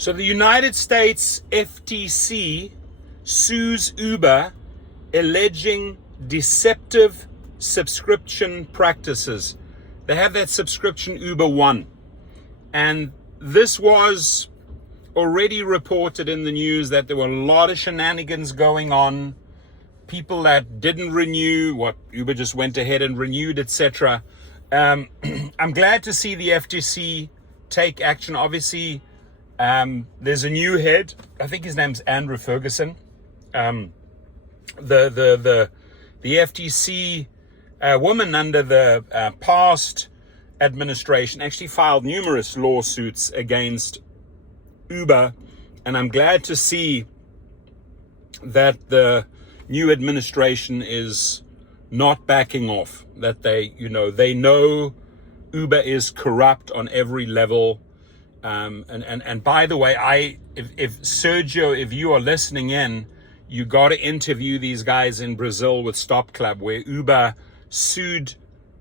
So the United States FTC sues Uber, alleging deceptive subscription practices. They have that subscription Uber One. And this was already reported in the news that there were a lot of shenanigans going on. People that didn't renew, what Uber just went ahead and renewed, etc. I'm glad to see the FTC take action. Obviously, there's a new head. I think his name's Andrew Ferguson. The FTC woman under the past administration actually filed numerous lawsuits against Uber, and I'm glad to see that the new administration is not backing off. That they know Uber is corrupt on every level. And by the way, if Sergio, if you are listening in, you got to interview these guys in Brazil with Stop Club, where Uber sued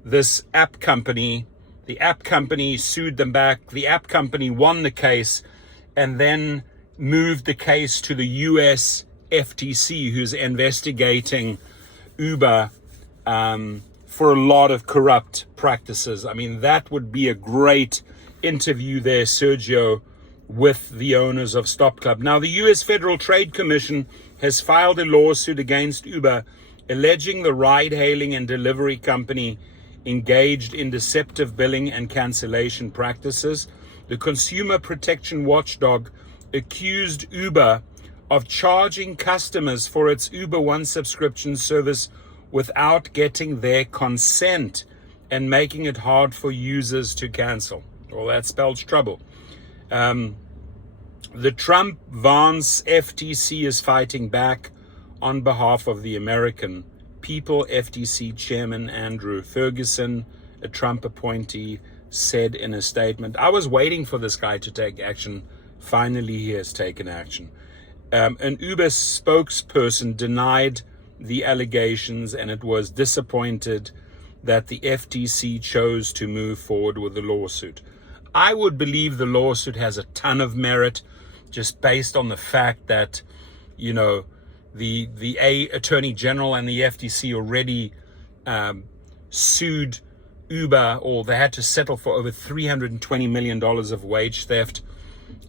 this app company. The app company sued them back. The app company won the case and then moved the case to the US FTC, who's investigating Uber for a lot of corrupt practices. I mean, that would be a great interview there, Sergio, with the owners of Stop Club. Now, the US Federal Trade Commission has filed a lawsuit against Uber, alleging the ride-hailing and delivery company engaged in deceptive billing and cancellation practices. The consumer protection watchdog accused Uber of charging customers for its Uber One subscription service without getting their consent and making it hard for users to cancel. Well, that spells trouble. The Trump-Vance FTC is fighting back on behalf of the American people. FTC Chairman Andrew Ferguson, a Trump appointee, said in a statement. I was waiting for this guy to take action. Finally, he has taken action. An Uber spokesperson denied the allegations, and it was disappointed that the FTC chose to move forward with the lawsuit. I would believe the lawsuit has a ton of merit, just based on the fact that, the Attorney General and the FTC already sued Uber, or they had to settle for over $320 million of wage theft.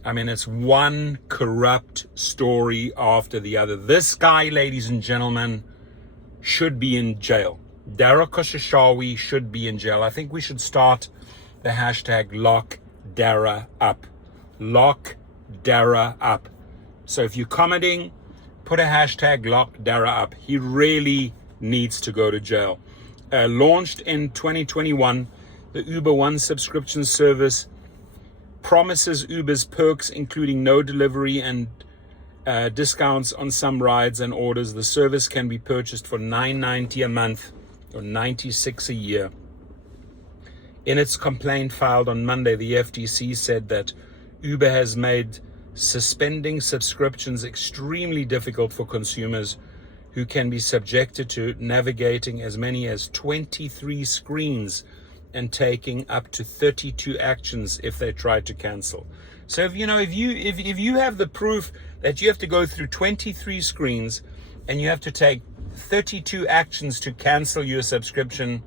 I mean, it's one corrupt story after the other. This guy, ladies and gentlemen, should be in jail. Dara Khosrowshahi should be in jail. I think we should start the hashtag Lock Dara Up. Lock Dara Up. So if you're commenting, put a hashtag Lock Dara Up. He really needs to go to jail. Launched in 2021, the Uber One subscription service promises Uber's perks, including no delivery and discounts on some rides and orders. The service can be purchased for $9.90 a month or $96 a year. In its complaint filed on Monday, the FTC said that Uber has made suspending subscriptions extremely difficult for consumers, who can be subjected to navigating as many as 23 screens and taking up to 32 actions if they try to cancel. So if you have the proof that you have to go through 23 screens and you have to take 32 actions to cancel your subscription,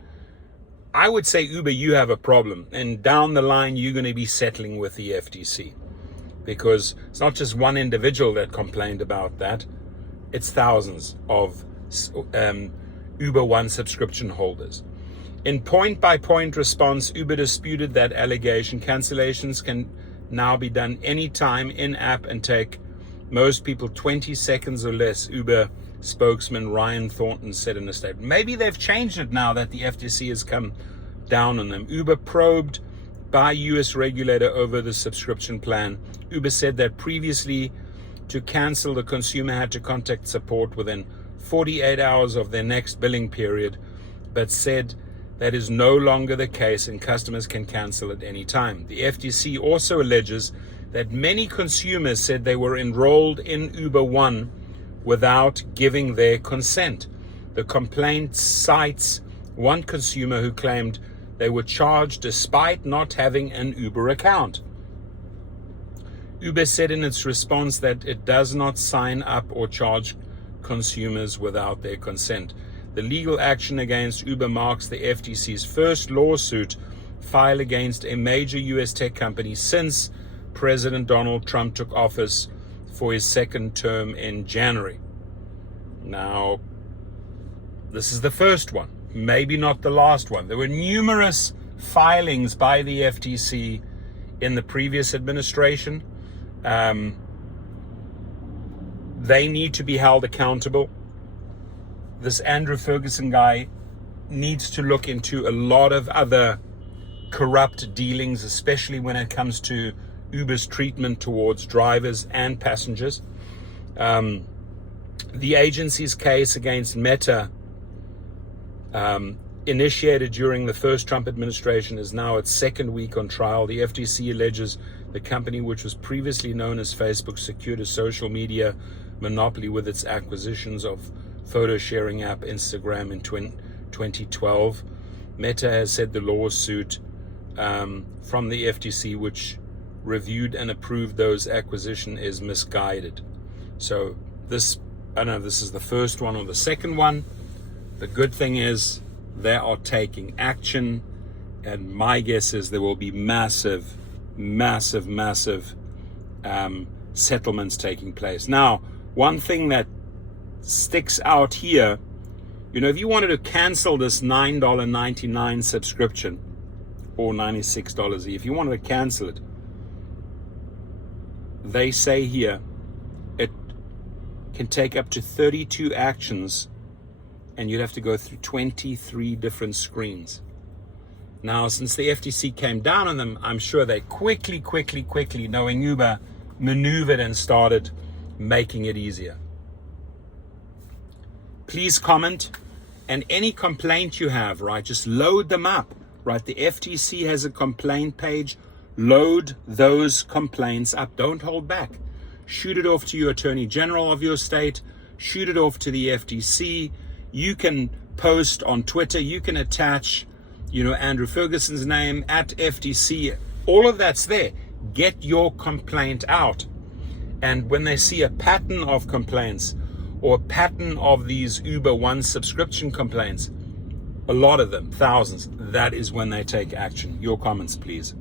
I would say, Uber, you have a problem. And down the line, you're going to be settling with the FTC, because it's not just one individual that complained about that. It's thousands of Uber One subscription holders. In point-by-point response, Uber disputed that allegation. Cancellations can now be done anytime in-app and take most people 20 seconds or less, Uber spokesman Ryan Thornton said in a statement. Maybe they've changed it now that the FTC has come down on them. Uber probed by US regulator over the subscription plan. Uber said that previously, to cancel, the consumer had to contact support within 48 hours of their next billing period, but said that is no longer the case and customers can cancel at any time. The FTC also alleges that many consumers said they were enrolled in Uber One without giving their consent. The complaint cites one consumer who claimed they were charged despite not having an Uber account. Uber said in its response that it does not sign up or charge consumers without their consent. The legal action against Uber marks the FTC's first lawsuit filed against a major US tech company since President Donald Trump took office for his second term in January. Now, this is the first one, maybe not the last one. There were numerous filings by the FTC in the previous administration. They need to be held accountable. This Andrew Ferguson guy needs to look into a lot of other corrupt dealings, especially when it comes to Uber's treatment towards drivers and passengers. The agency's case against Meta, initiated during the first Trump administration, is now its second week on trial. The FTC alleges the company, which was previously known as Facebook, secured a social media monopoly with its acquisitions of photo sharing app Instagram in 2012. Meta has said the lawsuit from the FTC, which reviewed and approved those acquisitions, is misguided. So this, I don't know if this is the first one or the second one. The good thing is they are taking action, and my guess is there will be massive settlements taking place. Now, one thing that sticks out here, if you wanted to cancel this $9.99 subscription, or $96, if you wanted to cancel it, they say here it can take up to 32 actions, and you'd have to go through 23 different screens. Now, since the FTC came down on them, I'm sure they quickly, knowing Uber, maneuvered and started making it easier. Please comment, and any complaint you have, right, just load them up, right? The FTC has a complaint page. Load those complaints up. Don't hold back. Shoot it off to your Attorney General of your state. Shoot it off to the FTC. You can post on Twitter. You can attach, Andrew Ferguson's name at FTC. All of that's there. Get your complaint out. And when they see a pattern of complaints or a pattern of these Uber One subscription complaints, a lot of them, thousands, that is when they take action. Your comments, please.